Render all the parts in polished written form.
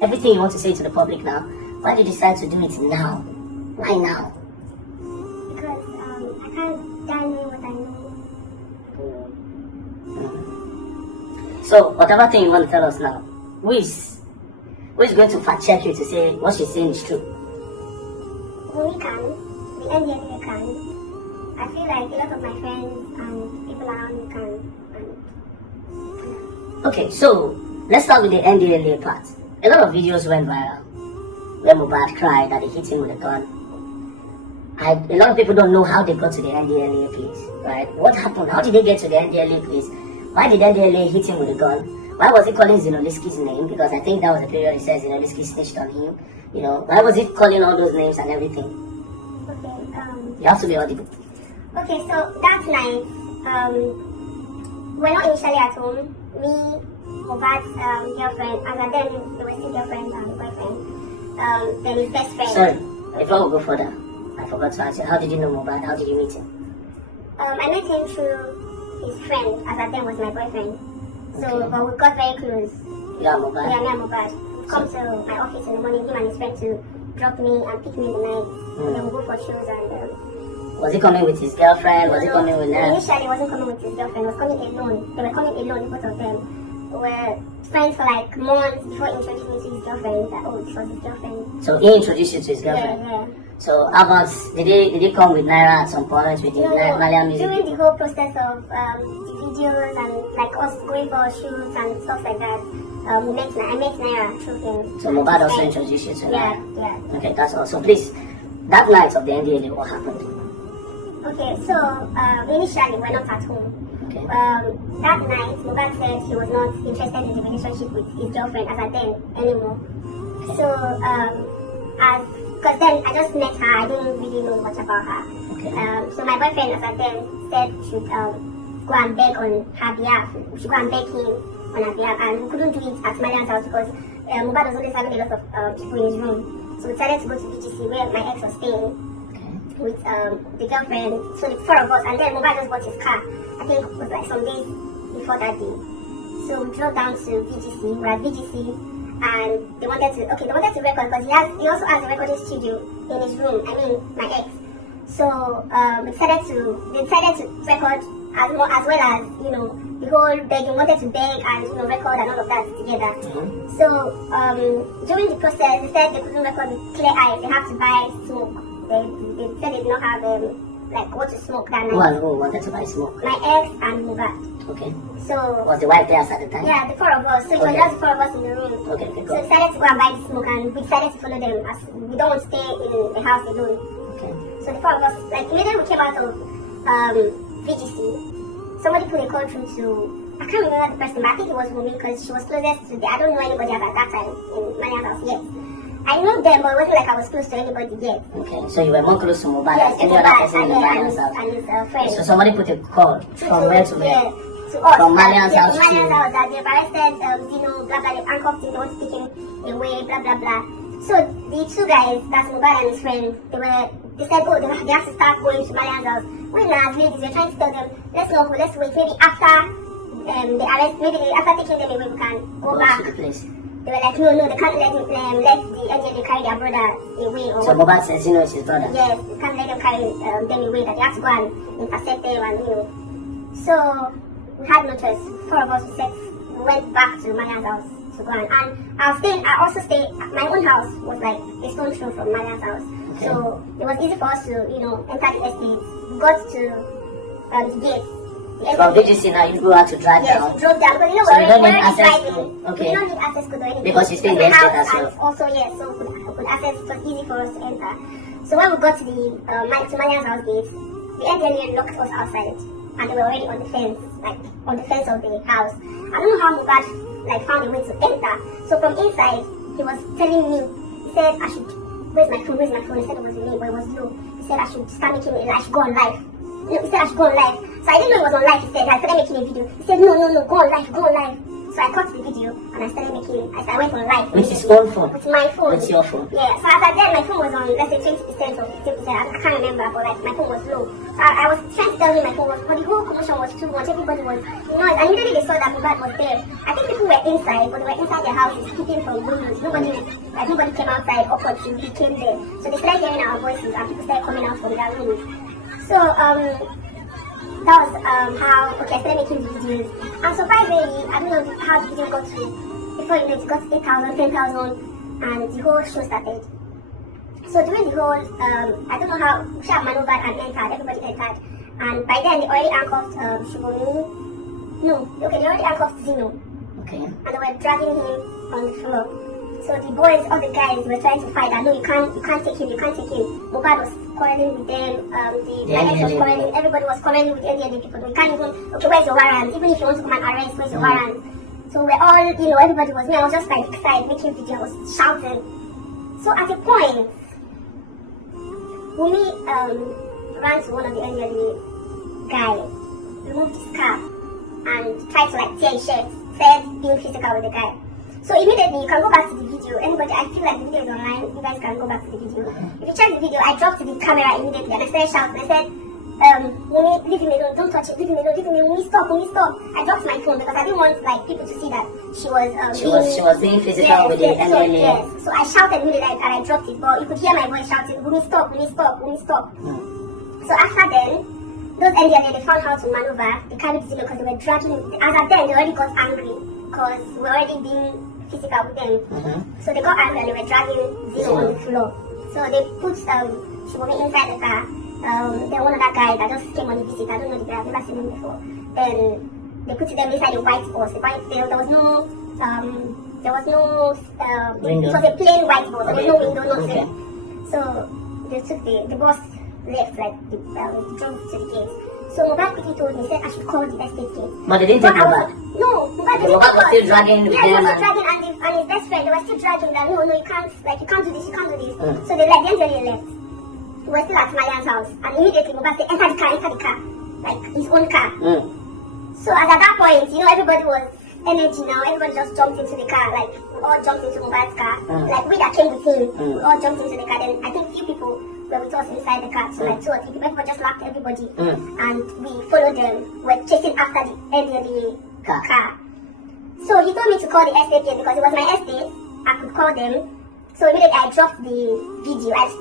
everything you want to say to the public now. Why did you decide to do it now? Why now? Because I can't die knowing what I know. So, whatever thing you want to tell us now, who is going to fact check you to say what she's saying is true? We can. The NDLA can. I feel like a lot of my friends and people around me can. Okay, so let's start with the NDLA part. A lot of videos went viral where Mohbad cried that they hit him with a gun. A lot of people don't know how they got to the NDLA place, right? What happened? How did they get to the NDLA place? Why did NDLA hit him with a gun? Why was he calling Zinoliski's name? Because I think that was the period he said Zinoliski snitched on him. You know, why was he calling all those names and everything? Okay, You have to be audible. okay, so that night, we're not initially at home. Me, Mohbad's girlfriend, and then they were still girlfriend and boyfriend. Then his best friend. Sorry, before we go further, I forgot to ask you, how did you know Mohbad? How did you meet him? I met him through his friend, as then was my boyfriend. So, Okay. but we got very close. Yeah, Mohbad. Yeah, me and Mohbad. Come to my office in the morning, him and his friend to drop me and pick me in the night. Then we go for shows and... Was he coming with his girlfriend? Was he no, coming with her? Initially, he wasn't coming with his girlfriend. He was coming alone. They were coming alone, both of them. We were friends for like months before he introduced me to his girlfriend. That, oh, this was his girlfriend. So he introduced you to his girlfriend? Yeah. So how about, did he come with Naira at some point with the Malian music? During the whole process of the videos and like us going for shoots and stuff like that, I met Naira through him. So Mohbad also introduced you to Yeah, Naira? yeah. Okay, that's all. So please, that night of the NDLA, what happened? Okay, so initially we're not at home. Okay. That night, Mohbad said he was not interested in the relationship with his girlfriend as at then anymore. Okay. So, because then I just met her, I didn't really know much about her. Okay. So my boyfriend as at then said we should go and beg on her behalf. We should go and beg him on her behalf, and we couldn't do it at Malian's house because Mohbad was always having a lot of people in his room. So we decided to go to VGC where my ex was staying with the girlfriend, so the four of us, and then Mohbad just bought his car. I think it was like some days before that day. So we drove down to VGC. We were at VGC, and they wanted to record because he also has a recording studio in his room. I mean, my ex. So they decided to record as well as the whole begging. Wanted to beg and record and all of that together. So during the process, they said they couldn't record with clear eyes. They have to buy smoke. They said they did not have like what to smoke that night. Who wanted to buy smoke? My ex and Mohbad. Okay. So Was the wife there at the time? yeah, the four of us. So it was Okay. just the four of us in the room. Okay, So go. we decided to go and buy the smoke, and we decided to follow them as we don't want to stay in the house alone. Okay. So the four of us, like immediately we came out of VGC, somebody put a call through to, I can't remember the person, but I think it was Wumi because she was closest to I don't know anybody at that time in Maria's house yet. I knew them, but it wasn't like I was close to anybody yet. Okay, so you were more close to Mohbad Yes, than any other person in the Malian's house. and his friend. So somebody put a call from where to where? Yeah, to us. From Malian's house From Malian's to- house that they've arrested blah blah, they handcuffed him, they want to take him away, blah blah blah. So the two guys, that's Mohbad and his friend, they said, oh, they have to start going to Malian's house. We as ladies, we're trying to tell them, let's not go, let's wait, maybe after the arrest, maybe after taking them away, we can go back. To the place. They were like, no, they can't let the NDLA carry their brother away. Or So Mohbad says, it's his brother. yes, they can't let them carry them away, that they have to go and intercept them and So we had no choice. Four of us, we went back to Maria's house to go and I also stayed, my own house was like a stone throw from Maria's house. Okay. So it was easy for us to, enter the estate. We got to the gate. From VGC now, you go out to drive Yes, down. we drove down because So you don't need we're already access driving. to- okay. We don't need access code or anything. Because you stay in the It's a estate house as well. and also yes, so we could access. It was easy for us to enter. So when we got to the to Maria's house gate, the NDLA locked us outside, and they were already on the fence, like on the fence of the house. I don't know how Mohbad found a way to enter. So from inside, he was telling me. He said I should. Where's my phone? He said it was me, but it was low. He said I should start making it. I should go on live. No, he said I should go on live. So I didn't know it was on live. He said I started making a video. He said no, go on live. So I cut the video and I started I went on live. With his own phone? With my phone. With your phone? Yeah, so as I did, my phone was on, let's say 20% or 50%, I can't remember, but like my phone was low. So I was trying to tell him my phone was, but the whole commotion was too much, everybody was noise, and immediately they saw that Mohbad was there. I think people were inside, but they were inside their houses, keeping from windows. Nobody came outside opportunely came there. So they started hearing our voices and people started coming out from their rooms. So that was how I started making the videos. And surprisingly, I don't know how the video got to, before you know it got 8,000, 10,000, and the whole show started. So during the whole, I don't know how, she had maneuvered and entered, everybody entered. And by then they already handcuffed Shubomi. No, okay, they already handcuffed Zeno. Okay. And they were dragging him on the floor. So the boys, all the guys were trying to fight that no, you can't take him, Mohbad was quarreling with them, the ex was quarreling, everybody was quarreling with any people. We can't even, okay, where's your warrant? Even if you want to come and arrest, where's your warrant? So we're all, everybody was me, I was just like excited, making video, I was shouting. So at a point, Wumi ran to one of the NDLA guy, removed his cap, and tried to like tear his shirt, said being physical with the guy. So immediately, you can go back to the video. Anybody, I feel like the video is online. You guys can go back to the video. If you check the video, I dropped the camera immediately and I started shouting. I said, Wumi, leave him alone. Don't touch it. Leave him alone. Wumi, stop. I dropped my phone because I didn't want like people to see that she was being physical with the NDLA. Yes. So I shouted immediately and I dropped it. But you could hear my voice shouting, Wumi, stop. So after then, those NDLA, they found how to maneuver. They carried Zeno because they were dragging him. As at then, they already got angry because we were already being physical with them. So they got angry and they were dragging Zeno on the floor. So they put Shubomi inside the car. Then one other guy that just came on a visit, I don't know the guy, I've never seen him before. Then they put them inside a white bus. There was no window. It was a plain white bus. There was no window, nothing. Okay. So they took the bus left, like the drove to the gate. So Mohbad quickly told me, said I should call the estate gate. But they didn't take Mohbad? No, Mohbad was still dragging them. Yeah, he was still dragging and his best friend, they were still dragging that, no, you can't do this. So they like, the NDLA left. We were still at Malian's house. And immediately Mohbad said, enter the car. Like his own car. So at that point, everybody was energy now. Everybody just jumped into the car. Like, we all jumped into Mohbad's car. Like, we that came with him, we all jumped into the car. Then I think few people were with us inside the car. So like 2 or 3 people, everybody just laughed everybody. And we followed them. We're chasing after the NDLA car. So he told me to call the estate gate because it was my estate. I could call them. So immediately I dropped the video. I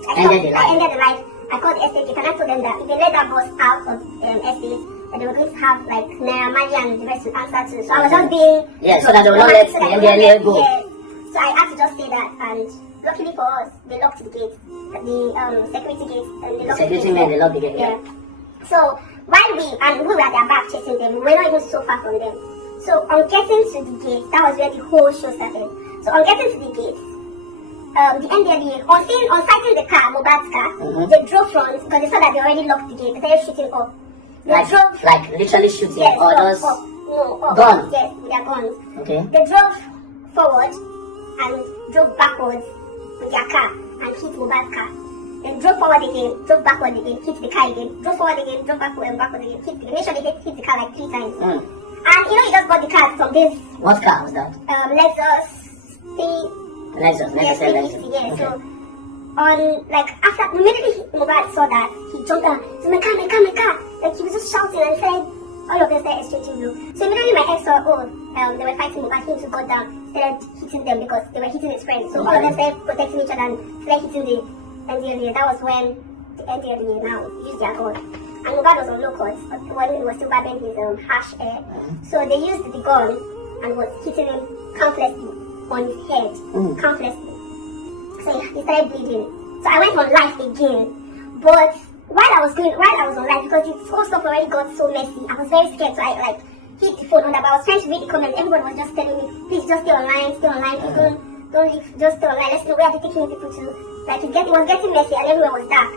ended the live. I called the estate gate and I told them that if they let that bus out of estate, that they were going to have like Naira Marley and the rest to answer to. So I was just being so that they will not let the NDLA go. Yes. So I had to just say that, and luckily for us, they locked the gate, the security gate, and they locked they locked the gate. Yeah. So while we were at their back chasing them, we were not even so far from them. So on getting to the gate, that was where the whole show started. So on getting to the gate, the NDLA, on sighting the car, Mohbad's car, they drove front because they saw that they already locked the gate. They started shooting up. They drove, like literally shooting, yes, or just guns. Yes, with their guns. Okay. They drove forward and drove backwards with their car and hit Mohbad's car. Then drove forward again, drove backward again, hit the car again, drove forward again, drove backward again, hit the car. Make sure they hit the car like 3 times. And he just bought the car from this. What car was that? Lexus. Lexus. Yeah. So after immediately Mohbad saw that, he jumped down. So my car. Like he was just shouting and said, all of them started exchanging blows. So immediately my ex saw, they were fighting Mohbad. He got down, started hitting them because they were hitting his friends. So all of them started protecting each other and started hitting the NDLA. That was when the NDLA now used their gun. And Mohbad was on low cuts when he was still barbing his harsh hair. So they used the gun and was hitting him countlessly on his head, countlessly. So he started bleeding. So I went on live again, but while I was on live, because the whole stuff already got so messy, I was very scared. So I hit the phone on that. But I was trying to read the comments. Everybody was just telling me, please just stay online, please don't leave, just stay online. Let's know where they're taking people to. Like it was getting messy and everywhere was dark.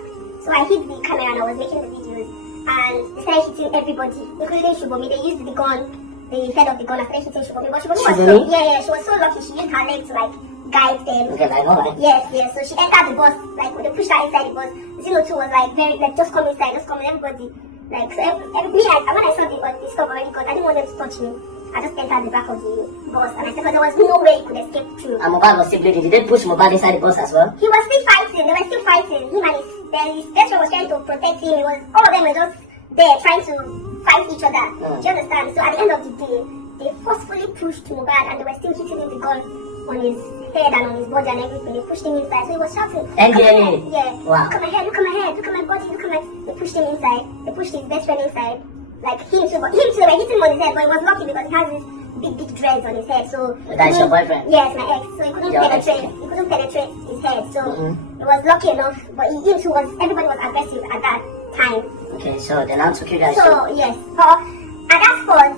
So I hit the camera and I was making the videos, and they started hitting everybody, including Shubomi. They used the gun, the head of the gun, and started hitting Shubomi. But Shubomi was she was so lucky. She used her leg to like guide them. Okay, I know, right? Yes. So she entered the bus, like when they pushed her inside the bus. Zeno too was like very like just come inside, just come in, everybody. Like so when I saw the stuff already got, I didn't want them to touch me. I just entered the back of the bus and I said, because there was no way he could escape through. And Mohbad was still bleeding. Did they push Mohbad inside the bus as well? He was still fighting. They were still fighting. Him and his best friend was trying to protect him. It was all of them were just there trying to fight each other. Do you understand? So at the end of the day, they forcefully pushed Mohbad and they were still hitting him with the gun on his head and on his body and everything. They pushed him inside. So he was shouting, NDLA. Yeah. Wow. Look at my head, look at my head, look at my body, look at my... They pushed him inside. They pushed his best friend inside. Like him too, they were hitting him on his head, but he was lucky because he has this big dreads on his head. So that's your boyfriend? Yes, my ex. So he couldn't penetrate his head. So he was lucky enough, but him too everybody was aggressive at that time. Okay, so they now took you guys. So yes, but at that spot,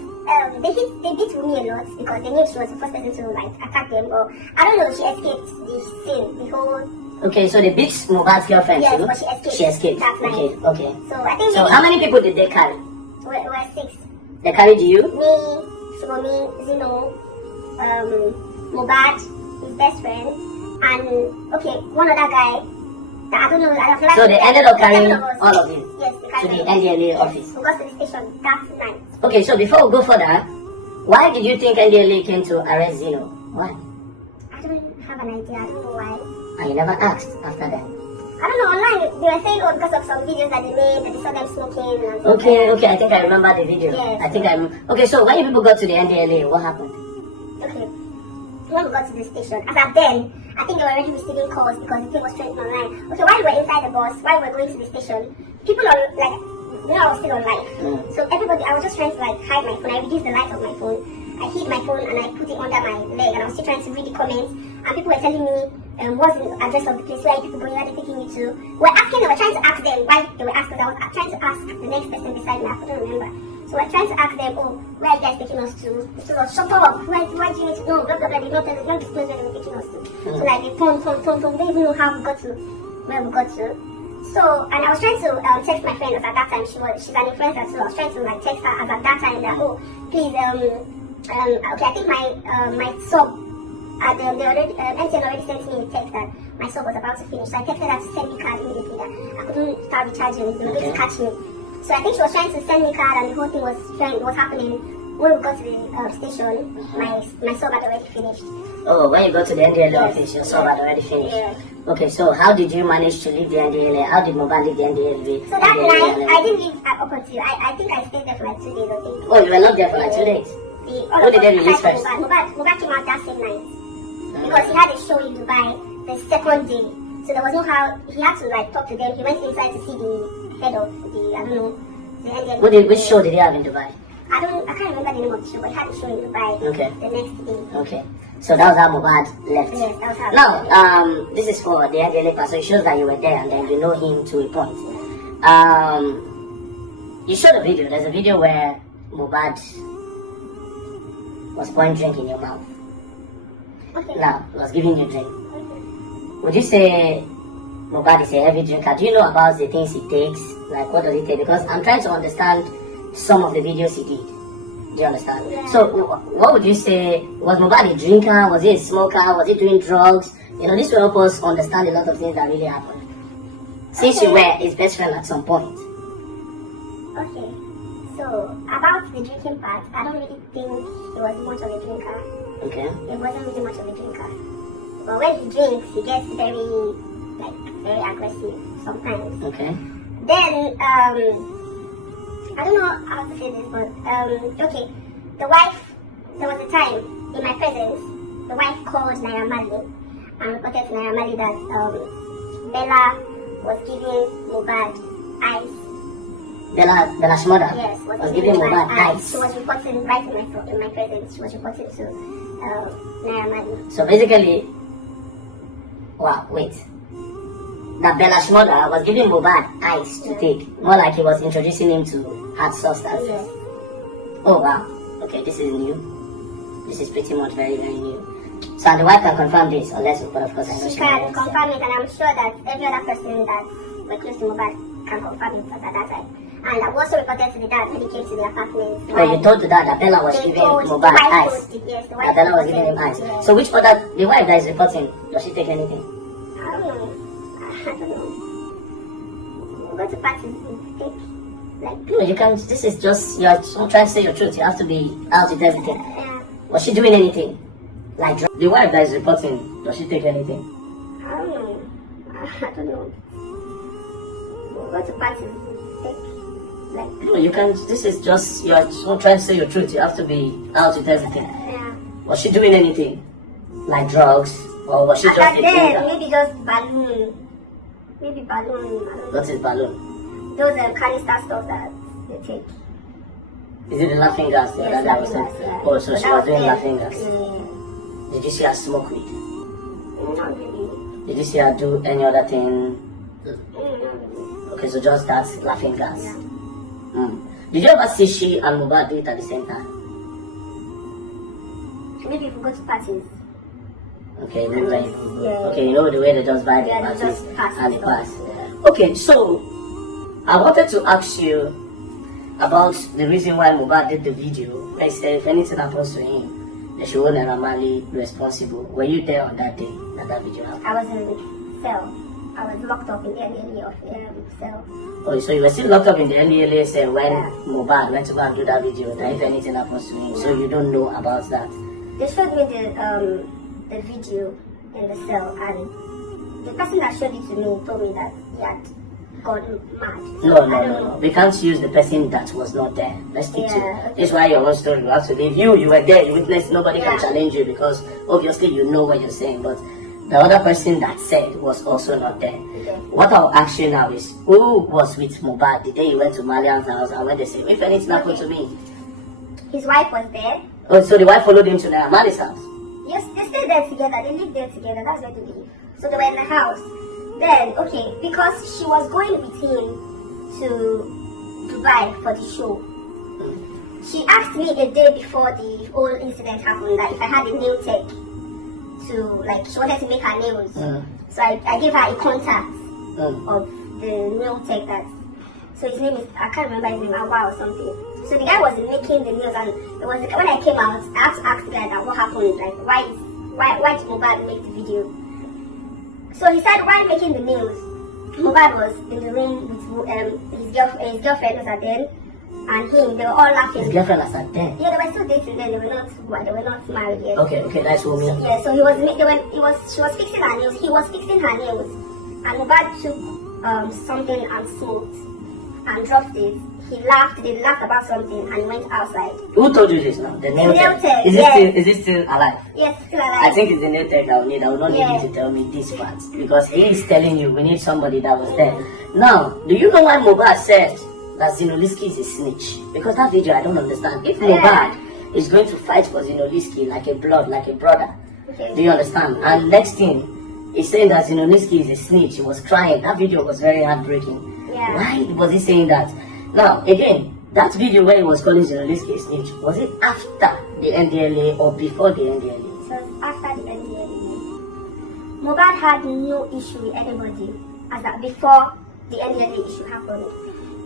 they beat me a lot because they knew she was the first person to like attack them. But I don't know, she escaped the scene, the whole. Okay, so they beat Mohbad's girlfriend yes, too? But she escaped. She escaped. That's okay, nice. okay. So I think. So how many people did they carry? We were 6. They carried you? Me, Sugomi, Zino, Mohbad, his best friend, and okay, one other guy that I don't know. I don't like. So they ended up carrying all of you? Yes, they to the carried NDLA us. office? We got to the station that night. Okay, so before we go further, why did you think NDLA came to arrest Zino? Why? I don't have an idea. I don't know why. And you never asked after that? I don't know, online they were saying, oh, because of some videos that they made, that they saw them smoking and Okay, I think I remember the video. Yes. I think okay, so when you people got to the NDLA, what happened? Okay, when we got to the station, as at then, I think they were already receiving calls because the thing was trending online. Okay, while we were inside the bus, while we were going to the station, people are like, I was still on live. So everybody, I was just trying to like hide my phone. I reduced the light of my phone. I hid my phone and I put it under my leg and I was still trying to read the comments. And people were telling me, what's the address of the place, where are people going, where are they taking you to? They were trying to ask them why they were asking. I was trying to ask the next person beside me, I couldn't remember. So we're trying to ask them, oh, where are you guys taking us to? So shut up, why do you need to know? Blah, blah, blah, they don't disclose where they were taking us to. So like they phone, they don't even know how we got to, where we got to. So, and I was trying to text my friend, as at that time, she's an influencer, so I was trying to like text her as at that time that, oh, please, okay, I think my sub, they already, MTN already sent me a text that my sub was about to finish. So I texted her to send me card immediately that I couldn't start recharging, they were going to catch me. So I think she was trying to send me card and the whole thing was happening. When we got to the station, my sub had already finished. Oh, when you got to the NDLA office, your sub had already finished. Yeah. Okay, so how did you manage to leave the NDLA? How did Mohbad leave the NDLA? So that night, I didn't leave up until, I think I stayed there for like 2 days or 3 days. Oh, you were not there for like 2 days? Who did they release first? Mohbad came out that same night. Because he had a show in Dubai the second day. So there was no how, he had to like talk to them. He went inside to see the head of the, I don't know, the NDLA. Which show did he have in Dubai? I can't remember the name of the show, but he had a show in Dubai the next day. Okay. So that was how Mohbad left. Yes, that was how. Now, this is for the NDLA part, so it shows that you were there and then you know him to a point. You showed a video. There's a video where Mohbad was pouring drink in your mouth. Okay. Now, he was giving you drink. Would you say Mohbad is a heavy drinker? Do you know about the things he takes? Like, what does he take? Because I'm trying to understand some of the videos he did. Do you understand? Yeah. So, what would you say? Was Mohbad a drinker? Was he a smoker? Was he doing drugs? You know, this will help us understand a lot of things that really happened. Since you were his best friend at some point. Okay. So, about the drinking part, I don't really think he was much of a drinker. Okay. He wasn't really much of a drinker. But when he drinks, he gets very aggressive sometimes. Okay. Then, I don't know how to say this, but, okay, the wife, there was a time in my presence, the wife called Naira Marley and reported to Naira Marley that Bella was giving Mohbad ice. Bella's mother Yes, was giving Mohbad ice. She was reporting right in my presence, she was reporting to Naira Marley. So basically, wow, wait. That Bella's mother was giving Mohbad ice to take. More like he was introducing him to hard substances. Yes. Oh wow. Okay, this is new. This is pretty much very, very new. So and the wife can confirm this, unless, but of course I know She can confirm it, and I'm sure that every other person that were close to Mohbad can confirm it at that time. And I also reported to the dad when he came to the apartment. Oh, you told the dad that Bella was giving Mohbad ice? Yes, the wife. That Bella was giving him ice. Yes. So which other, the wife that is reporting, does she take anything? I don't know. We go to parties, we take Like, No, you can't. This is just, you're trying to say your truth. You have to be out with everything. Was she doing anything? Like, the wife that is reporting, does she take anything? I don't know. I don't know. What parties take? Like, No, you can't. This is just, you're trying to say your truth. You have to be out with everything. yeah. Was she doing anything? Like drugs? Or was she just Back a then, drinker? maybe just balloon. Maybe balloon. I don't know. What is balloon? Those canister stuff that they take. Is it the laughing gas? Yes, that I was laughing saying? gas, yeah. Oh, so But she that was doing then. laughing gas. Yeah. Did you see her smoke weed? Not really. Did you see her do any other thing? Not really. Okay, so just that laughing gas. Yeah. Did you ever see she and Mohbad do it at the same time? Maybe if we go to parties. Okay, maybe like, Yeah. okay, you know the way they just buy the Yeah, they parties just pass and it the pass. Yeah. Okay, so I wanted to ask you about the reason why Mohbad did the video. I said if anything happens to him, they should hold Naramali responsible. Were you there on that day that video happened? I was in cell. I was locked up in the NLA of cell. Oh, so you were still locked up in the NDLA cell when Yeah. Mohbad went to go and do that video, that if anything happens to him, so you don't know about that. They showed me the video in the cell, and the person that showed it to me told me that he had gone mad. So No. I don't know. We can't use the person that was not there. Let's stick to Yeah, it. This is why your own story, you have to leave. You were there, you witnessed, nobody can Yeah. challenge you because obviously you know what you're saying, but the other person that said was also not there. Okay. What I'll ask you now is, who was with Mohbad the day he went to Malian's house and when they say, if anything happened to me? His wife was there. Oh, so the wife followed him to Mali's house? Yes, they stayed there together. They lived there together. That's where they live. So they were in the house. Then, okay, because she was going with him to Dubai for the show. She asked me a day before the whole incident happened that if I had a nail tech to, like, she wanted to make her nails. So I gave her a contact of the nail tech that, so his name is, I can't remember his name, Awa or something. So the guy was making the nails, and it was, when I came out, I had to ask the guy that what happened, like, why did Mohbad make the video? So he said, while making the nails, Mohbad was in the room with his girlfriend was at then, and him. They were all laughing. His girlfriend was at there? Yeah, they were still dating then. They were not married yet. Okay, that's what we mean. Yeah, so she was fixing her nails. He was fixing her nails, and Mohbad took something and smoked and dropped it. He laughed. They laughed about something, and he went outside. Who told you this now? The nail nail tech. tech, Is it still alive? Yes, still alive. I think it's the nail tech I will need. I will not need Yeah. you to tell me this part because he is telling you we need somebody that was there. Now, do you know why Mohbad said that Zinoliski is a snitch? Because that video I don't understand. If Mohbad is going to fight for Zinoliski like a brother, Okay. do you understand? And next thing, he's saying that Zinoliski is a snitch. He was crying. That video was very heartbreaking. Yeah. Why was he saying that? Now, again, that video where he was calling Zinoliski a snitch, was it after the NDLA or before the NDLA? So after the NDLA, Mohbad had no issue with anybody. As that before the NDLA issue happened,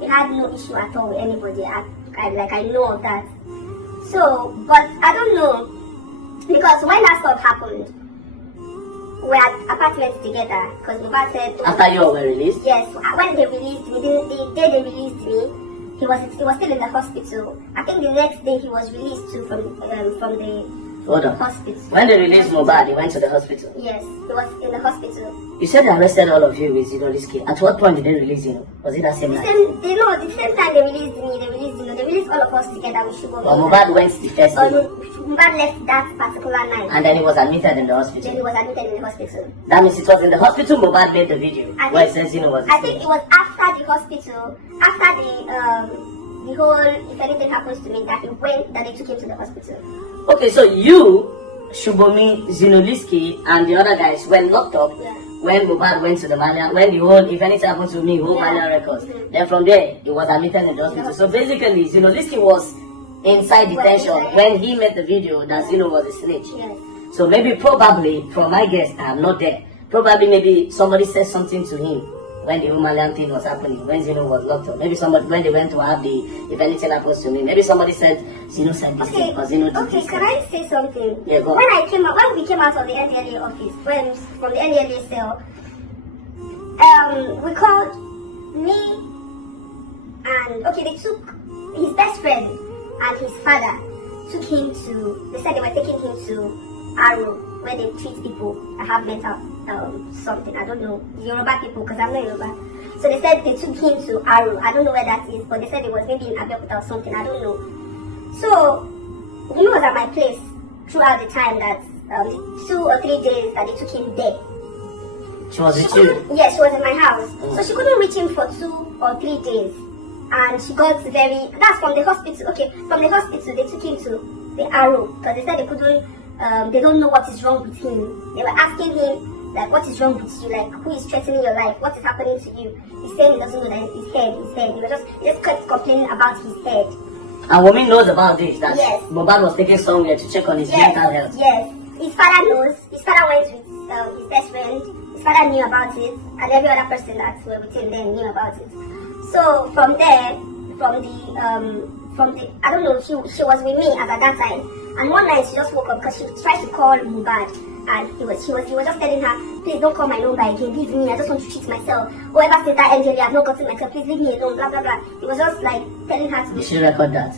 he had no issue at all with anybody. I know of that. So, but I don't know, because when that stuff happened, we had apartments together. Because Mohbad said After you all were released? yes. When they released me, the day they released me, he was still in the hospital. I think the next day he was released too from the Hold on. hospital. When they released Mohbad, he went to the hospital. Yes, he was in the hospital. You said they arrested all of you with Zinoliski. At what point did they release you? Was it that same The night? same time they released me, they released all of us together with Sugar. Or Mohbad went the first day, Mohbad left that particular night. and then he was admitted in the Then hospital. he was admitted in the hospital. That means it was in the hospital Mohbad made the video where it says Zino was a I think snitch. it was after the hospital, after the whole if anything happens to me that they took him to the hospital. Okay, so you, Shubomi, Zinoliski, and the other guys were locked up Yeah. when Mohbad went to the Malian, when the whole, if anything happened to me, whole Yeah. Malian records. Mhm. Then from there, he was admitted in the hospital. So basically, Zinoliski was inside Was detention inside. when he made the video that Zino was a snitch. Yes. So maybe probably, from my guess, I'm not there. Probably maybe somebody said something to him when the Malian thing was happening, when Zino was locked up. Maybe somebody, when they went to have the, if anything happens to me, maybe somebody said, Zino said this thing, or Zino did Okay, this can thing. I say something? Yeah, go on. When we came out of the NDLA office, from the NDLA cell, we called me, And okay, they took his best friend and his father took him to. They said they were taking him to Arrow, where they treat people that have mental something. I don't know, Yoruba people, because I'm not Yoruba. So they said they took him to Arrow. I don't know where that is, but they said it was maybe in Abeokuta or something. I don't know. So he was at my place throughout the time that 2 or 3 days that they took him there. She was with you? Yes, she was in my house. So she couldn't reach him for 2 or 3 days. And she got very, that's from the hospital. Okay, from the hospital they took him to the Arrow because they said they couldn't, they don't know what is wrong with him. They were asking him, like, what is wrong with you? Like, who is threatening your life? What is happening to you? He's saying he doesn't know that his head. He just kept complaining about his head. And woman knows about this, that yes. Mohbad was taken somewhere to check on his mental health. Yes, his father knows. His father went with his best friend. His father knew about it, and every other person that were with him then knew about it. So from there, from the I don't know, she was with me as at that time. And one night she just woke up because she tried to call Mohbad, and he was just telling her, please don't call my number again, leave me, I just want to treat myself. Whoever said that NDLA, I've not gotten myself, please leave me alone, blah blah blah. He was just like telling her to. Did she record that?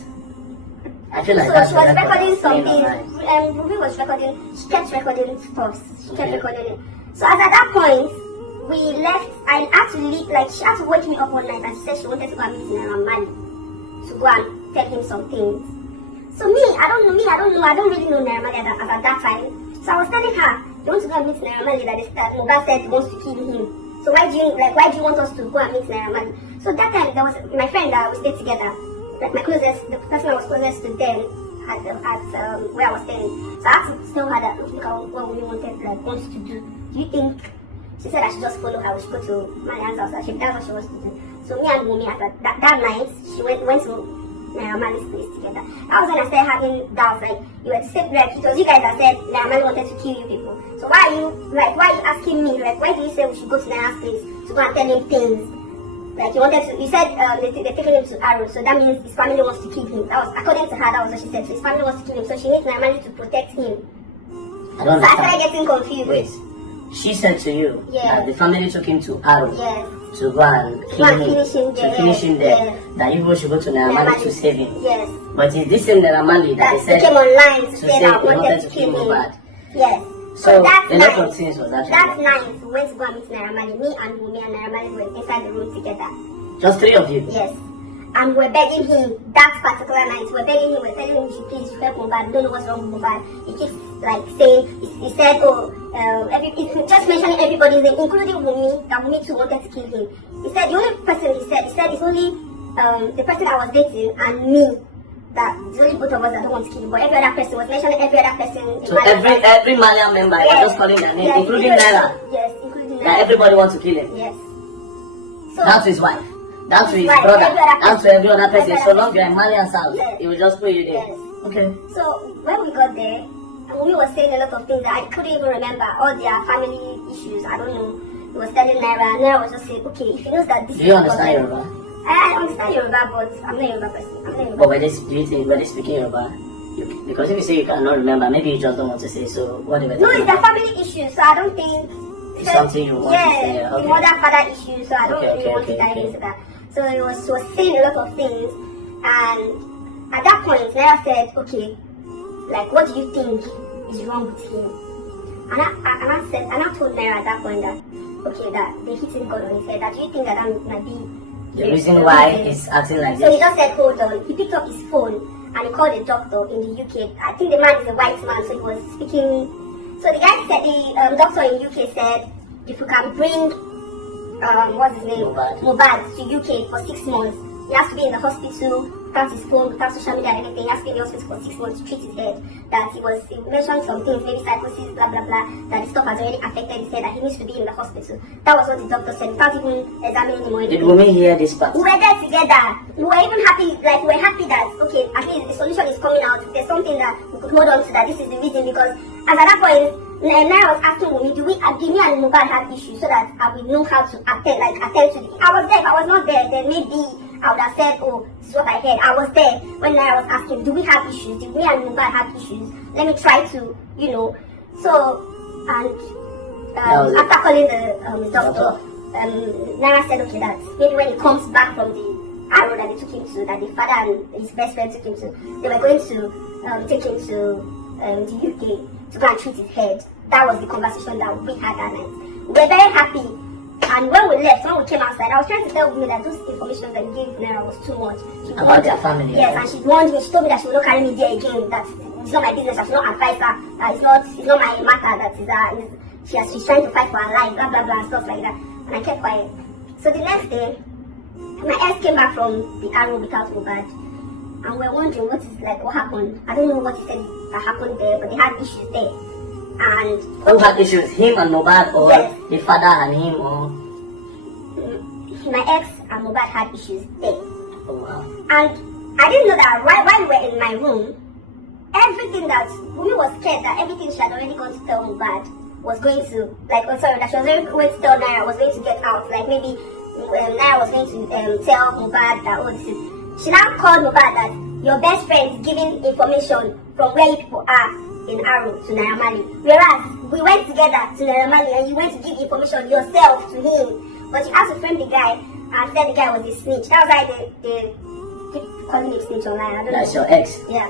I feel like so she was recording something, and Ruby was recording, she kept recording stuff, she kept recording it. So as at that point, we left. I had to leave, like she had to wake me up one night and she said she wanted to go and meet Naira to go and tell him some things. So I don't really know Naira as at that time. So I was telling her, you want to go and meet Naira that Mohbad said he wants to kill him. So why do you want us to go and meet Naira? So that time there was my friend that we stayed together, like the person I was closest to them at where I was staying. So I had to tell her that look at what we wants to do. Do you think? She said I should just follow her. We should go to my aunt's house. That's what she wants to do. So me and Wumi, that night, she went to Naira place together. That was when I started having doubts. Like you were the same, like it was you guys that said Naira wanted to kill you people. So why are you asking me? Like why do you say we should go to Naira's place to go and tell him things? Like you said they're taking him to Arrow, so that means his family wants to kill him. That was according to her. That was what she said. So his family wants to kill him. So she needs Naira to protect him. I don't understand. So I started getting confused. Wait. She said to you that the family took him to Arrow to go and finish him there. That you should go to Naira to save him. Yes. But it's this same Naira that they said came online to say that wanted to kill Mohbad. Yes. So that a lot of things was actually. That night we went to go and meet Naira. Me and Wumi and Naira were inside the room together. Just 3 of you? Yes. And we're begging him that particular night. We're telling him, you should please help Mohbad. We don't know what's wrong with Mohbad. He keeps like saying, he said, just mentioning everybody's name, including Wumi, that Wumi too wanted to kill him. He said the only person he said it's only the person I was dating and me. That it's only both of us that don't want to kill him. But every other person was mentioning every other person. So every Malian member was just calling their name, including Naira. Yes, including Naira. That everybody wants to kill him. Yes. So that's his wife. Down to his brother, down to every other person. So long you're in Malian's house, he will just put you there. Yes. Okay. So when we got there, Wumi was saying a lot of things that I couldn't even remember. All their family issues, I don't know. He was telling Naira. Naira was just saying, okay, if he knows that this do you understand Yoruba? I understand Yoruba, but I'm not a Yoruba person. But when they speaking Yoruba? Because if you say you cannot remember, maybe you just don't want to say, so whatever. No, it's a family issue, so I don't think... It's something you want to say. Yeah, the mother-father issue, so I don't really want to dive into that. So he was saying a lot of things, and at that point, Naira said, okay, like, what do you think is wrong with him? And I told Naira at that point that, okay, that they hit him God on his head, that do you think that might be the reason why he's acting like this? So he just said, hold on. He picked up his phone and he called a doctor in the UK. I think the man is a white man, so he was speaking. So the guy said, the doctor in the UK said, if you can bring, what's his name? Mohbad to UK for 6 months. He has to be in the hospital without his phone, without social media and anything. He has to be in the hospital for 6 months to treat his head. That he mentioned some things, maybe psychosis, blah blah blah, that the stuff has already affected his head, that he needs to be in the hospital. That was what the doctor said, without even examining him or anything. Did women hear this part? We were there together. We were even happy, like we were happy that, okay, at least the solution is coming out. There's something that we could hold on to, that this is the reason, because as at that point, Naira was asking me, do me and Mohbad have issues, so that I will know how to attend to it. I was there. If I was not there, then maybe I would have said, oh, this is what I heard. I was there when Naira was asking, do we have issues? Do me and Mohbad have issues? Let me try to, So, and after calling the doctor, Naira said, okay, that maybe when he comes back from the Arrow that they took him to, that the father and his best friend took him to. They were going to take him to the UK to go and treat his head. That was the conversation that we had that night. We were very happy. And when we left, when we came outside, I was trying to tell me that those information that you gave Naira was too much. About their family? Yes, and she warned me, she told me that she will not carry me there again, that it's not my business, I should not advise her, that it's not my matter, that she's trying to fight for her life, blah blah blah, and stuff like that. And I kept quiet. So the next day, my ex came back from the Arrow without Mohbad, and we're wondering what happened. I don't know what he said that happened there, but they had issues there. And who had issues? Him and Mohbad, or yes, the father and him, or my ex and Mohbad had issues there. oh wow. And I didn't know that while we were in my room, everything that we was scared that everything she had already gone to tell Mohbad was going to that she was already going to tell Naira was going to get out. Like maybe Naira was going to tell Mohbad that she now called Mohbad that your best friend is giving information from where you people are in Arrow to Naira Marley. Whereas we went together to Naira Marley and you went to give information yourself to him. But you had to friend the guy and said the guy was a snitch. That was why they keep calling him snitch online. I don't That's know. your ex. Yeah.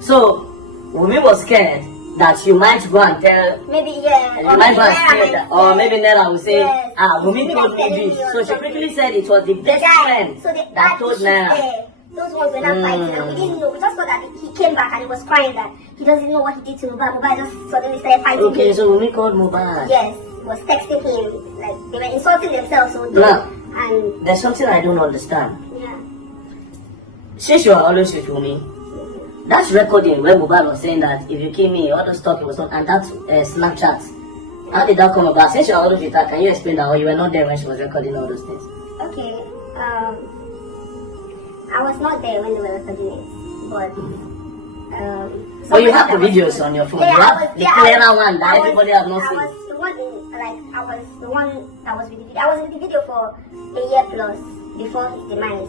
So Wumi was scared that you might go and tell. Maybe yeah. You might go and say that, or maybe Naira will say, yes. Wumi told me this. So she quickly said it was the best friend so that told Naira. Those ones were not fighting, and we didn't know. We just thought that he came back and he was crying that he doesn't know what he did to Mohbad. Mohbad just suddenly started fighting him. Okay, so Wumi called Mohbad. Yes, was texting him, like they were insulting themselves. So Now, and there's something I don't understand. yeah. Since you are always with Wumi, that's recording where Mohbad was saying that if you kill me, all those talk it was not, and that Snapchat. How did that come about? Since you are always with her, can you explain that, or you were not there when she was recording all those things? Okay. I was not there when they were recording it, but But you have the videos on your phone. Yeah, you have the clearer one that everybody has not seen. I was the one that was with the video. I was with the video for a year plus before his demise.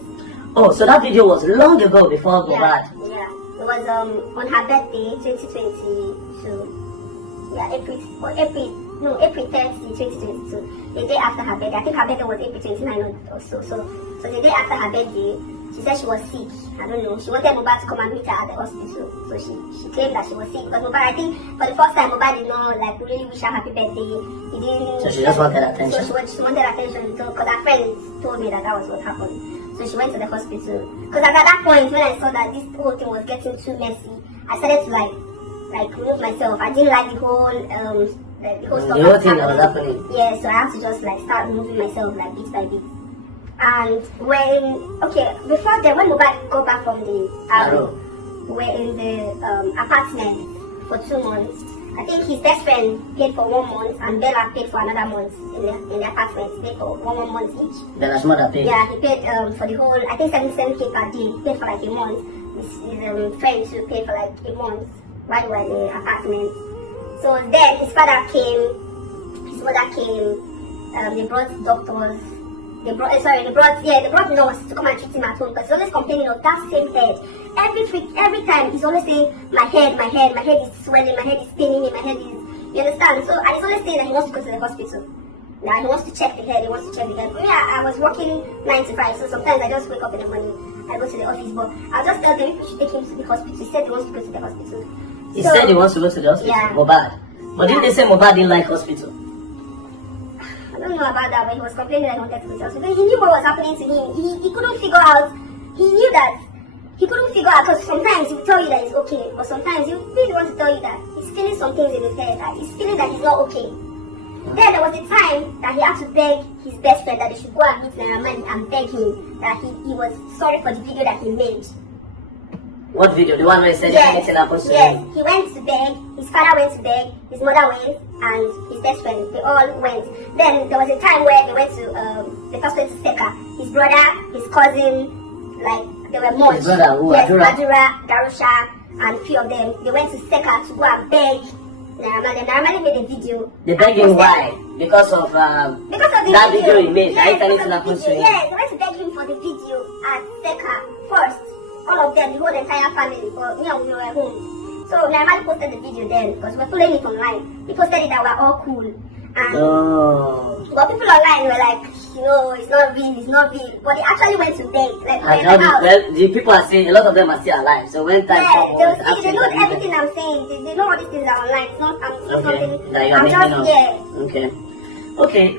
Oh, so that video was long ago before Mohbad. Yeah. It was on her birthday, 2022. Yeah, April 30, 2022. The day after her birthday. I think her birthday was April 29 or so. So the day after her birthday, she said she was sick. I don't know. She wanted Mohbad to come and meet her at the hospital. So she claimed that she was sick. Because Mohbad, I think for the first time, Mohbad did not really wish her happy birthday. He didn't. So she just wanted attention. So she wanted attention. So because her friends told me that was what happened. So she went to the hospital. Because at that point, when I saw that this whole thing was getting too messy, I started to like remove myself. I didn't like the whole stuff. The whole thing that was happening. Yeah, so I had to just start removing myself bit by bit. And before then, when Mohbad got back from the Arrow, we were in the apartment for 2 months. I think his best friend paid for 1 month and Bella paid for another month in the apartment. They paid for 1 month each. Bella's mother paid? Yeah, he paid for the whole, I think 77K per day. He paid for a month. His friends who paid for a month while we were in the apartment. So then his father came, his mother came, they brought doctors. They brought nurse to come and treat him at home because he's always complaining of that same head. Every time he's always saying, my head is swelling, my head is paining me, my head is, you understand? So, and he's always saying that he wants to go to the hospital. Now he wants to check the head, Yeah, I was working 9 to 5, so sometimes I just wake up in the morning, I go to the office, but I'll just tell them people should take him to the hospital. He said he wants to go to the hospital. He said he wants to go to the hospital? Yeah. Mohbad. But didn't they say Mohbad didn't like hospital? I don't know about that, but he was complaining that he wanted to go to the hospital. He knew what was happening to him. He couldn't figure out, because sometimes he will tell you that he's okay, but sometimes he really wants to tell you that he's feeling some things in his head, that he's feeling that he's not okay. Then there was a time that he had to beg his best friend that they should go and meet Naira Marley and beg him that he was sorry for the video that he made. What video? The one where he said anything happens to him? Yes, he went to beg, his father went to beg, his mother went, and his best friend, they all went. Then there was a time where they went to, they first went to Seka. His brother, his cousin, they were much. His brother, who? Yes, Adura, Darusha, and a few of them. They went to Seka to go and beg Naira Marley. Naira Marley made a video. They begged him why? Because of that video he made. Yes, Anything happens to him? Yes, they went to beg him for the video at Seka first. All of them, the whole entire family, but me and we were home. So Naira Marley posted the video then, because we were following it online. He posted it that we are all cool. And Oh. but people online were like, it's not real, it's not real. But they actually went to bed. Like, Well, the people are saying, a lot of them are still alive. So when time comes, they know everything I'm saying. They know all these things are online. It's not, it's okay. something. That you're I'm making just, up. yeah. Okay. Okay.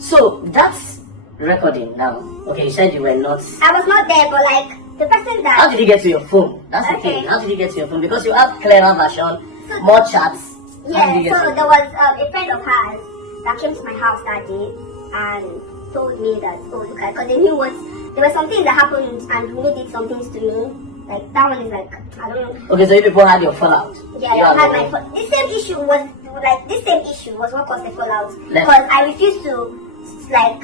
So that's recording now. Okay, you said you were not. I was not there, but like the person that. How did you get to your phone? That's the thing. How did you get to your phone? Because you have clearer version, more chats. Yeah. So there was a friend of hers that came to my house that day and told me that, oh, look at, because they knew there were some things that happened and Rumi did some things to me. Like that one is like, I don't know. Okay, so you people had your fallout. Yeah, I had my fallout. This same issue was what caused the fallout. Because I refused to like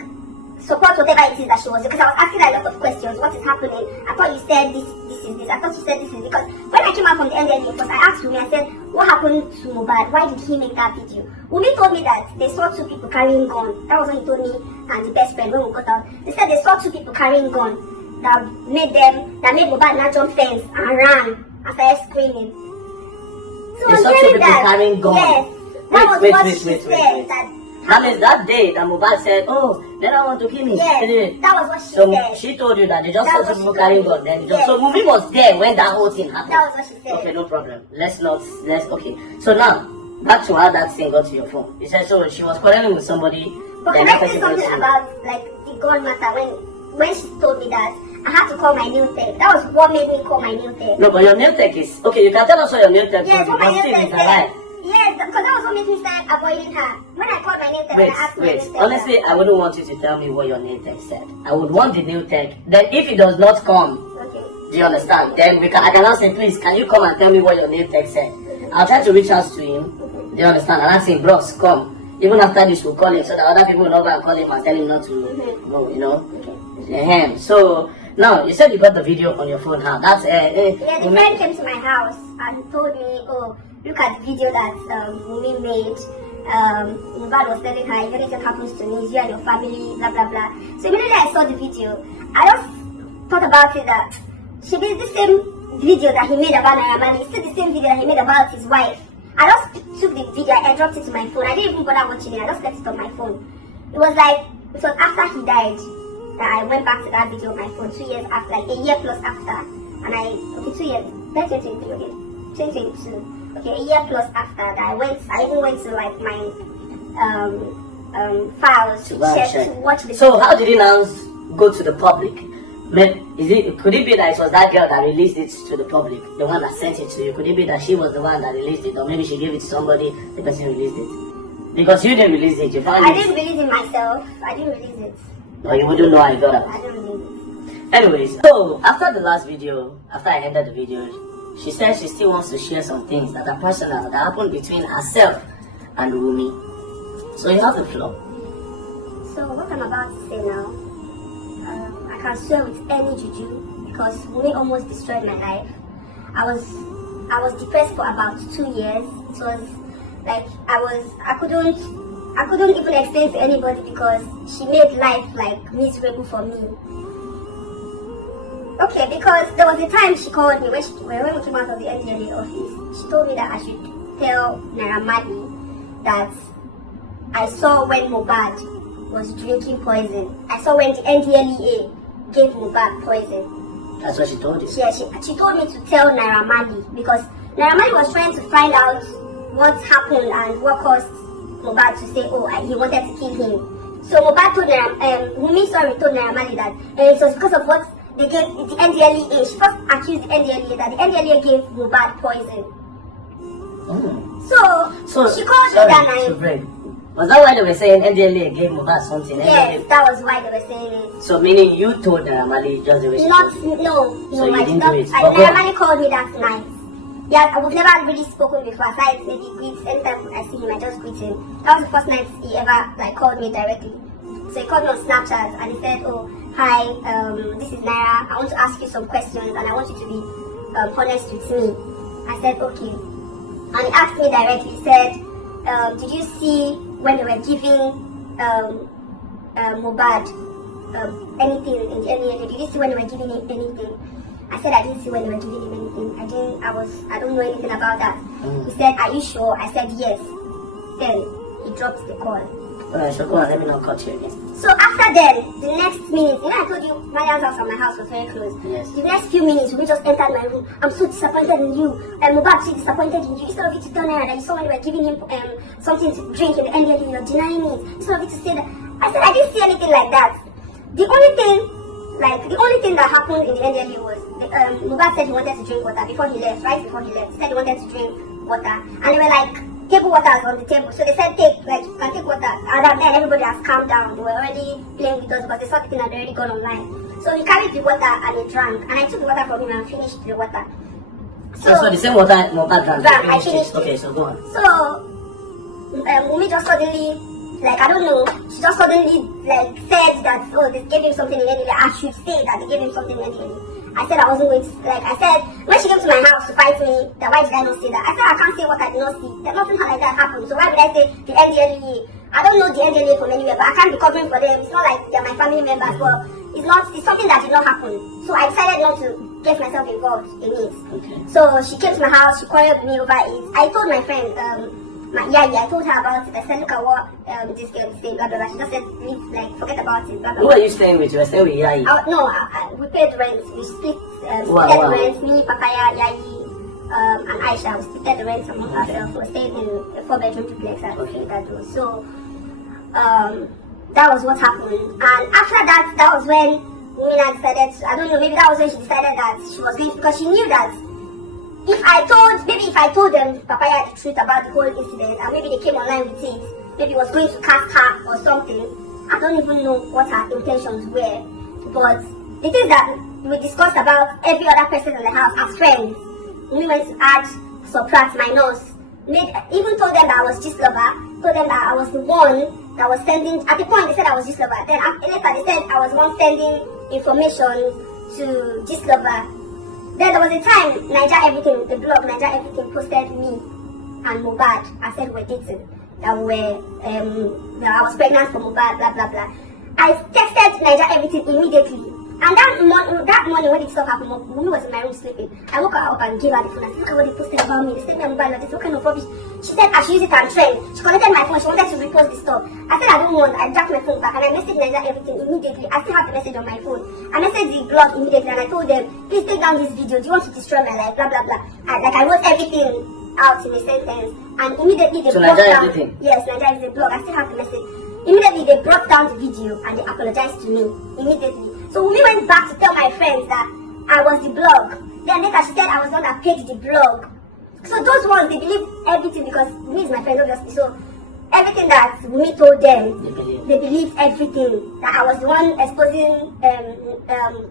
support whatever it is that she was, because I was asking her a lot of questions. What is happening? I thought you said this is this. I thought you said this is because when I came out from the NDLA first, I asked Rumi, I said, what happened to Mohbad? Why did he make that video? Rumi told me that they saw two people carrying gun. That was what he told me and the best friend when we got out. They said they saw two people carrying gun that made Mohbad not jump fence and ran and started screaming. So they saw two people carrying gun. Yes. That was what she said. That means that day that Mohbad said, oh, they don't want to kill me. Yes, that was what she So said. she told you that they just saw two people carrying gun. Then so Rumi was there when that whole thing happened. That was what she said. Okay, no problem. Okay. So now, back to how that thing got to your phone. You said so she was quarreling with somebody. But can I say something about like the gun matter? When she told me that, I had to call my new tech. That was what made me call my new tech. No, but your new tech is okay. You can tell us what your new tech is. Yes, what my new tech said. Yes, because that was what made me start avoiding her. When I called my new tech, I asked my new tech. Honestly, I wouldn't want you to tell me what your new tech said. I would want the new tech. Then if it does not come, okay. Do you understand? Then I can now say, please, can you come and tell me what your new tech said? I'll try to reach out to him. Do you understand? And I say, bros, come. Even after this, we'll call him so that other people will not go and call him and tell him not to go, you know? Okay. So, now, you said you got the video on your phone. How? That's yeah, the friend came to my house and told me, oh, look at the video that Rumi made. Mohbad was telling her, if anything happens to me, it's you and your family, blah, blah, blah. So immediately I saw the video, I just thought about it that she did the same video that he made about Naira Marley. It's still the same video that he made about his wife. I just took the video, I dropped it to my phone. I didn't even bother watching it, I just left it on my phone. It was after he died that I went back to that video on my phone 2 years after, like a year plus after. And 2 years, that's 2023 again, 2022. Okay, a year plus after that, I even went to like my files to watch the video. So how did it now go to the public? Could it be that it was that girl that released it to the public, the one that sent it to you? Could it be that she was the one that released it, or maybe she gave it to somebody, the person released it? Because you didn't release it, you found I didn't release it myself. I didn't release it. No, you wouldn't know I got it. I didn't release it. Anyways, so after the last video, after I ended the video, she said she still wants to share some things that are personal that happened between herself and Rumi. So you have the floor. So what I'm about to say now, I can swear with any juju because Rumi almost destroyed my life. I was depressed for about 2 years. It was like I couldn't even explain to anybody because she made life like miserable for me. Okay, because there was a time she called me when we came out of the NDLA office. She told me that I should tell Naira Marley that I saw when Mohbad was drinking poison. I saw when the NDLA gave Mohbad poison. That's what she told you? Yeah, she told me to tell Naira Marley because Naira Marley was trying to find out what happened and what caused Mohbad to say, oh, he wanted to kill him. So Mohbad told Rumi told Naira Marley that it was because of what they gave the NDLA. She first accused the NDLA that the NDLA gave Mohbad poison. So she called me that night. Was that why they were saying NDLA gave Mohbad something? Yes, that was why they were saying it. So meaning you told Naira Marley just the way she told you? No, I didn't do it. Naira Marley called me that night. Yeah, we've never really spoken before. Aside maybe greets. Anytime I see him, I just greet him. That was the first night he ever called me directly. So he called me on Snapchat and he said, "Oh, hi, this is Naira. I want to ask you some questions and I want you to be honest with me." I said, "Okay." And he asked me directly. He said, "Did you see when they were giving Mohbad anything in the NDLA? Did you see when they were giving him anything?" I said I didn't see when they were giving him anything. I don't know anything about that. He said, "Are you sure?" I said yes. Then he dropped the call. Alright, so go on, let me not cut you again. So after then, the next minute, I told you Mariam's house and my house was very close. Yes. The next few minutes, we just entered my room. I'm so disappointed in you. Mohbad, so disappointed in you. Instead of you to turn around and you saw when you were giving him something to drink in the NDLE, you're denying it. Instead of you to say that, I said I didn't see anything like that. The only thing that happened in the NDLE was Mohbad said he wanted to drink water before he left. Right before he left, he said he wanted to drink water, and they were like, table water is on the table. So they said, you can take water. And then everybody has calmed down. They were already playing with us because they saw the thing had already gone online. So he carried the water and he drank. And I took the water from him and finished the water. So the same water Mohbad drank. I finished it. Okay, so go on. So Wumi just suddenly, I don't know, she just suddenly said that, oh, they gave him something in NDLE. I should say that they gave him something in NDLE. I said I wasn't going to, I said, when she came to my house to fight me, that why did I not say that? I said I can't say what I did not see. That nothing like that happened. So why would I say the NDLE? I don't know the NDLE from anywhere, but I can't be covering for them. It's not like they're my family members, but it's something that did not happen. So I decided not to get myself involved in it. Okay. So she came to my house, she quarreled with me over it. I told my friend, I told her about it. I said, look at what this girl is saying, blah blah blah. She just said, forget about it, blah blah. Who are you staying with? You were staying with Yayi? No, we paid rent. We split the rent. Me, Papaya, Yayi, and Aisha. We split the rent among ourselves. We were staying in a 4-bedroom duplex at Verydarkman. So that was what happened. And after that, that was when Mina decided. I don't know. Maybe that was when she decided that she was going to, because she knew that. If I told them Papaya the truth about the whole incident, and maybe they came online with it, maybe it was going to cast her or something. I don't even know what her intentions were. But the things that we discussed about every other person in the house as friends, we went to add, subtract, minus, even told them that I was gist lover, told them that I was the one that was sending, at the point they said I was gist lover, then later they said I was the one sending information to gist lover. Then there was a time the blog Naija Everything posted me and Mohbad. I said we're dating, that I was pregnant for Mohbad, blah blah blah. I texted Naija Everything immediately, and that morning when this stuff happened, Wumi was in my room sleeping. I woke her up and gave her the phone. I said, look at what they posted about me. They said me and Mohbad like this. What kind of rubbish? She said I should use it and trend. She connected my phone. She wanted to repost the stuff. I said I don't want. I dropped my phone back and I messaged Naija Everything immediately. I still have the message on my phone. I messaged the blog immediately and I told them, please take down this video. Do you want to destroy my life? Blah blah blah. I wrote everything out in a sentence, and immediately they brought down. Yes, Naija is a blog. I still have the message. Immediately they brought down the video and they apologized to me immediately. So we went back to tell my friends that I was the blog. Then later she said I was the one that paid the blog. So those ones, they believe everything because me is my friend obviously. So everything that me told them, they believed everything. That I was the one exposing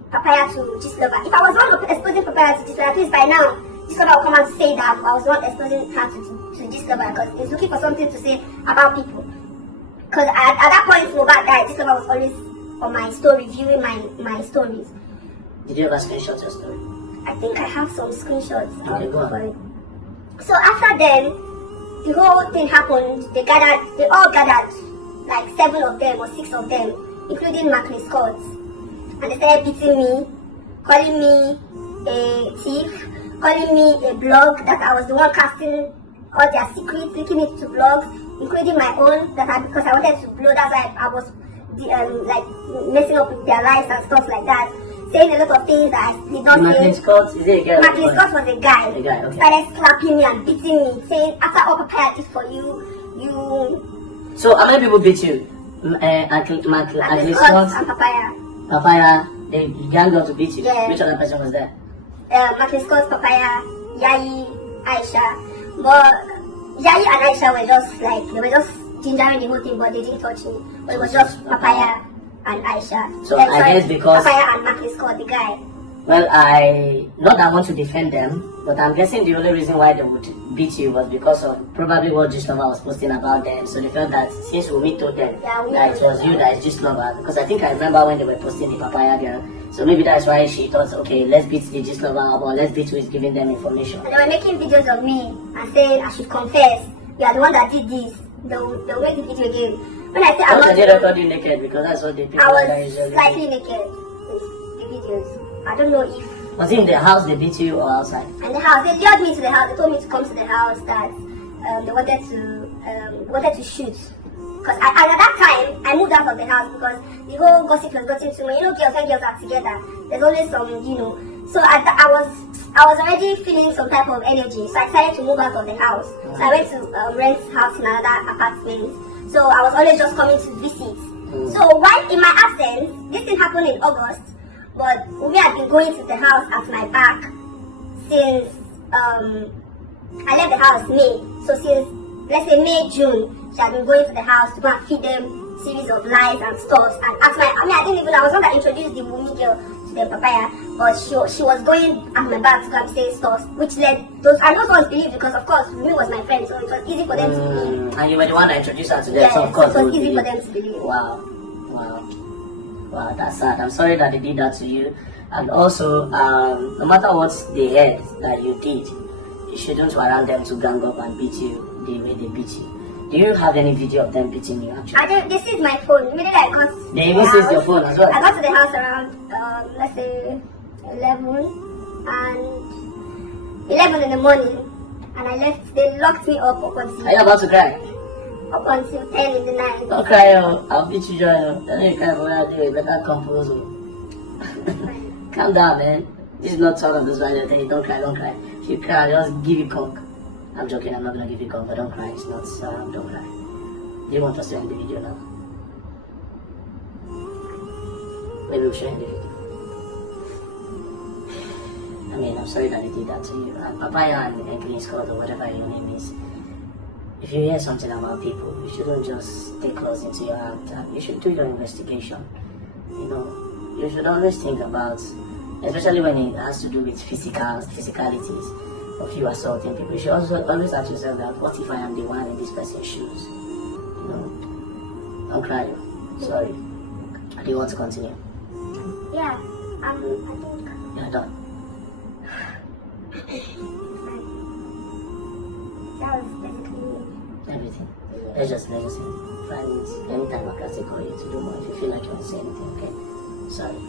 Papaya to Gistlover. If I was the one exposing Papaya to Gistlover, at least by now, Gistlover will come out to say that I was the one exposing her to Gistlover because he's looking for something to say about people. Because at that point, Mohbad died, Gistlover was always on my story, viewing my stories. Did you ever screenshot your story? I think I have some screenshots. Okay, go on. So after then, the whole thing happened. They all gathered, like 7 of them or 6 of them, including Mackley Scott. And they started beating me, calling me a thief, calling me a blog, that I was the one casting all their secrets, linking it to blogs, including my own, because I wanted to blow, that's why I was messing up with their lives and stuff like that, saying a lot of things that I did not say. Mackley Scott, is it a girl? Mackley Scott was a guy. Okay. Started slapping me and beating me, saying after all Papaya did for you. So how many people beat you? Mackley Scott and Papaya. Papaya, they gang up to beat you. Yeah. Which other person was there? Mackley Scott, Papaya, Yayi, Aisha. But Yayi and Aisha were just gingering the whole thing, but they didn't touch me. But it was just Papaya and Aisha. So I guess because Papaya and Mackley Scott, the guy. Well, not that I want to defend them, but I'm guessing the only reason why they would beat you was because of probably what Gistlover was posting about them. So they felt that since Wumi told them that it was you that is Gistlover, because I think I remember when they were posting the Papaya girl. So maybe that's why she thought, okay, let's beat the Gistlover or let's beat who is giving them information. And they were making videos of me and saying I should confess. You are the one that did this. They'll make the video again. When I say I'm not, they record you naked because that's what they people I was slightly naked in the videos. I don't know if... Was it in the house they beat you or outside? In the house. They lured me to the house. They told me to come to the house, that they wanted to wanted to shoot. Because at that time, I moved out of the house because the whole gossip was getting to me. You know, girls and girls are together. There's always some, you know. So I was already feeling some type of energy. So I decided to move out of the house. So I went to rent house in another apartment. So I was always just coming to visit. So while in my absence, this thing happened in August. But we had been going to the house at my back since I left the house May. So since, let's say, May, June, she had been going to the house to go and feed them series of lies and stuff. And at my, I was not that introduced the Wumi girl to the papaya, but she was going at my back to go and say stuff, which led those, and those ones believed because, of course, Wumi was my friend, so it was easy for them to believe. And you were the one that introduced her to them, Yes, so of course it was they easy would for them believe. to believe. Wow, that's sad. I'm sorry that they did that to you. And also, no matter what they heard that you did, you shouldn't allow them to gang up and beat you the way they beat you. Do you have any video of them beating you actually? This is my phone. Immediately I got They even seized your phone as well? I got to the house around, let's say, 11 in the morning, and I left. They locked me up until... Are you about to cry? Up until 10 in the night. Don't cry, I'll beat you, Joy. Don't you cry for what I do. You better compose. Calm down, man. This is not sort of this right thing. Don't cry, don't cry. If you cry, I'll just give you cock. I'm joking, I'm not gonna give you cock, but don't cry. It's not, don't cry. Do you want us to end the video now? Maybe we'll show end the video. I mean, I'm sorry that they did that to you. Papaya and Green Scott or whatever your name is. If you hear something about people, you shouldn't just take close into your heart. You should do your investigation. You know, you should always think about, especially when it has to do with physicalities of you assaulting people. You should also always ask yourself that, what if I am the one in this person's shoes? You know, don't cry. Sorry. Do you want to continue? Yeah, I think... You're done. That was basically Everything. Let's just find anytime I can call you to do more if you feel like you want to say anything, okay? Sorry.